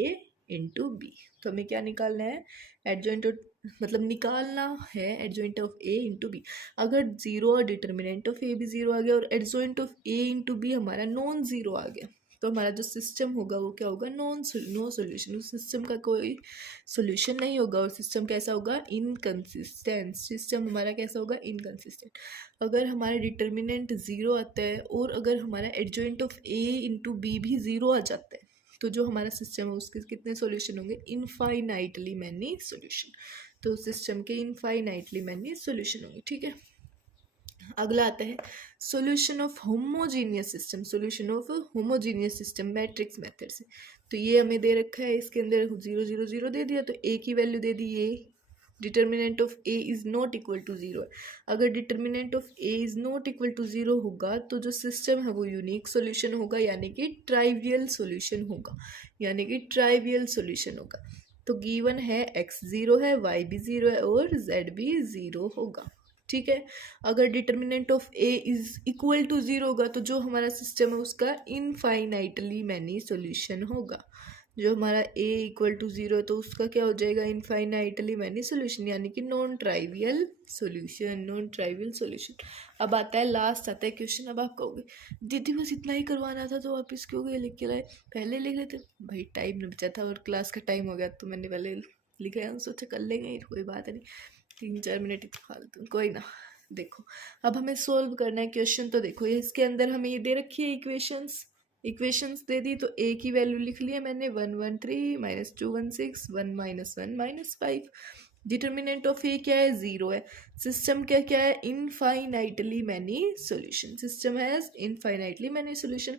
into B. तो हमें क्या निकालना है, एडजॉइंट, मतलब निकालना है adjoint of a into B. अगर 0 और डिटर्मिनेंट ऑफ a भी 0 आ गया और adjoint of a into B हमारा नॉन 0 आ गया, तो हमारा जो सिस्टम होगा वो क्या होगा, नो सॉल्यूशन, उस सिस्टम का कोई सॉल्यूशन नहीं होगा, और सिस्टम कैसा होगा, इनकंसिस्टेंट, सिस्टम हमारा कैसा होगा, इनकंसिस्टेंट। अगर हमारा डिटर्मिनेंट 0 आता है और अगर हमारा adjoint of a into B भी 0 आ जाता है, तो जो हमारा सिस्टम है उसके कितने सॉल्यूशन होंगे, इनफाइनाइटली मैनी सॉल्यूशन। तो सिस्टम के इनफाइनाइटली मैनी सॉल्यूशन होंगे। ठीक है, अगला आता है solution of homogeneous system, solution of homogeneous system matrix method से। तो ये हमें दे रखा है, इसके अंदर 0 0 0 दे दिया, तो a की वैल्यू दे दी, ये determinant of a is not equal to 0 है। अगर determinant of a is not equal to 0 होगा तो जो सिस्टम है वो यूनिक सॉल्यूशन होगा, यानी कि ट्राइवियल सॉल्यूशन होगा, यानी कि ट्राइवियल सॉल्यूशन होगा। तो गिवन है x 0 है, y भी 0 है और z भी 0 होगा। ठीक है, अगर determinant of a is equal to 0 होगा तो जो हमारा सिस्टम है उसका इनफाइनाइटली मैनी सोल्यूशन होगा। जो हमारा a इक्वल टू 0 है तो उसका क्या हो जाएगा, इनफाइनाइटली मैनी सोल्यूशन, यानी कि non trivial solution, non trivial solution. अब आता है लास्ट, आता है क्वेश्चन। अब आप कहोगे दीदी बस इतना ही करवाना था तो वापस क्यों गए लिख के लाए, पहले लिख लेते। भाई टाइम नहीं बचा था और क्लास का टाइम हो गया तो मैंने पहले लिखा है, सोचा कर लेंगे, कोई बात नहीं, 3-4 मिनट ही फालतू, कोई ना। देखो अब हमें सोल्व करना है क्वेश्चन। तो देखो इसके अंदर हमें ये दे रखी है इक्वेशंस दे दी, तो a की वैल्यू लिख ली है मैंने 113 -216 1 -1 -5। डिटर्मिनेंट ऑफ ए क्या है, 0 है। सिस्टम क्या है, infinitely many solution, system has infinitely many solution.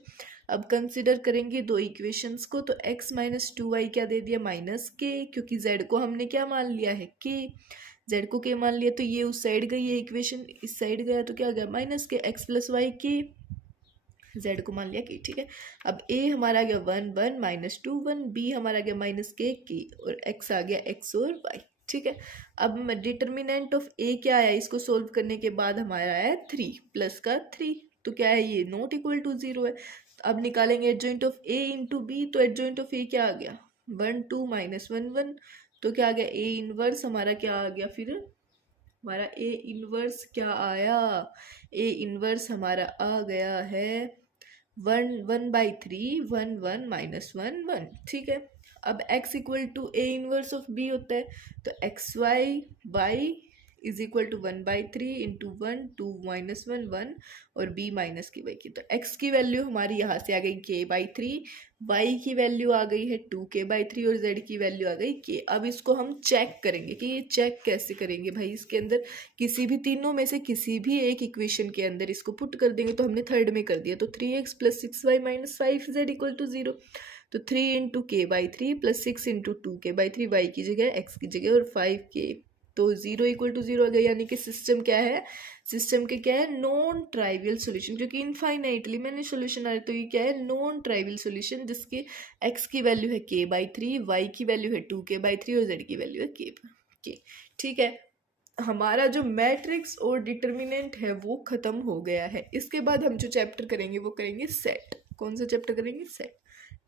अब कंसिडर करेंगे दो इक्वेशंस को, तो x -2y क्या दे दिया, -k, क्योंकि z को हमने क्या मान लिया है, k, z को k मान लिया, तो ये उस साइड गई है इक्वेशन, इस साइड गया तो क्या आ गया, -k, x + y k, z को मान लिया k। ठीक है, अब a हमारा आ गया 1 1 -2 1, b हमारा आ गया -k k, और x आ गया x और y। ठीक है, अब डिटर्मिनेंट ऑफ a क्या आया, इसको सोल्व करने के बाद हमारा आया 3 प्लस का 3, तो क्या है ये नॉट इक्वल टू 0 है। अब निकालेंगे adjoint of a into B, तो एडजॉइंट ऑफ a क्या आ गया, 1 2 -1 1, तो क्या आ गया, a इनवर्स हमारा क्या आ गया, फिर हमारा a इनवर्स क्या आया, a इनवर्स हमारा आ गया है 1/3 1 1 -1 1। ठीक है, अब x equal to a inverse of b होता है, तो y is equal to 1/3 into 1 2 -1 1 और b माइनस की y की, तो x की वैल्यू हमारी यहाँ से आ गई k/3, y की वैल्यू आ गई है 2k/3 और z की वैल्यू आ गई k। अब इसको हम चेक करेंगे कि ये चेक कैसे करेंगे भाई, इसके अंदर किसी भी तीनों में से किसी भी एक इक्वेशन के अंदर इसको पुट कर देंगे, तो हमने थर्ड में कर दिया, तो 3x + 6y - 5z = 0, तो 3 × k/3 + 6 × 2k/3, y की जगह x की जगह और 5k, तो 0 = 0 आ गया, यानी कि सिस्टम क्या है, सिस्टम के क्या है, नॉन ट्राइवियल सोल्यूशन, क्योंकि इनफाइनाइटली मैंने सोल्यूशन आ रहा है, तो ये क्या है, नॉन ट्राइवियल सोल्यूशन, जिसके x की वैल्यू है k/3, y की वैल्यू है 2k/3 और z की वैल्यू है k। ठीक है, हमारा जो मैट्रिक्स और डिटर्मिनेंट है वो खत्म हो गया है। इसके बाद हम जो चैप्टर करेंगे वो करेंगे सेट। कौन सा चैप्टर करेंगे, सेट,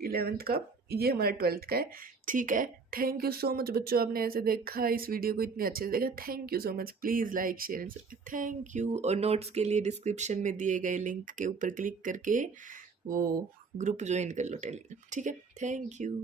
11th का, ये हमारा 12th का है। ठीक है, थैंक यू सो मच बच्चों, आपने ऐसे देखा, इस वीडियो को इतने अच्छे से देखा, thank you so much. Please like share and subscribe, thank you. और नोट्स के लिए डिस्क्रिप्शन में दिए गए लिंक के ऊपर क्लिक करके वो ग्रुप ज्वाइन कर लो टेलीग्राम। ठीक है, थैंक यू।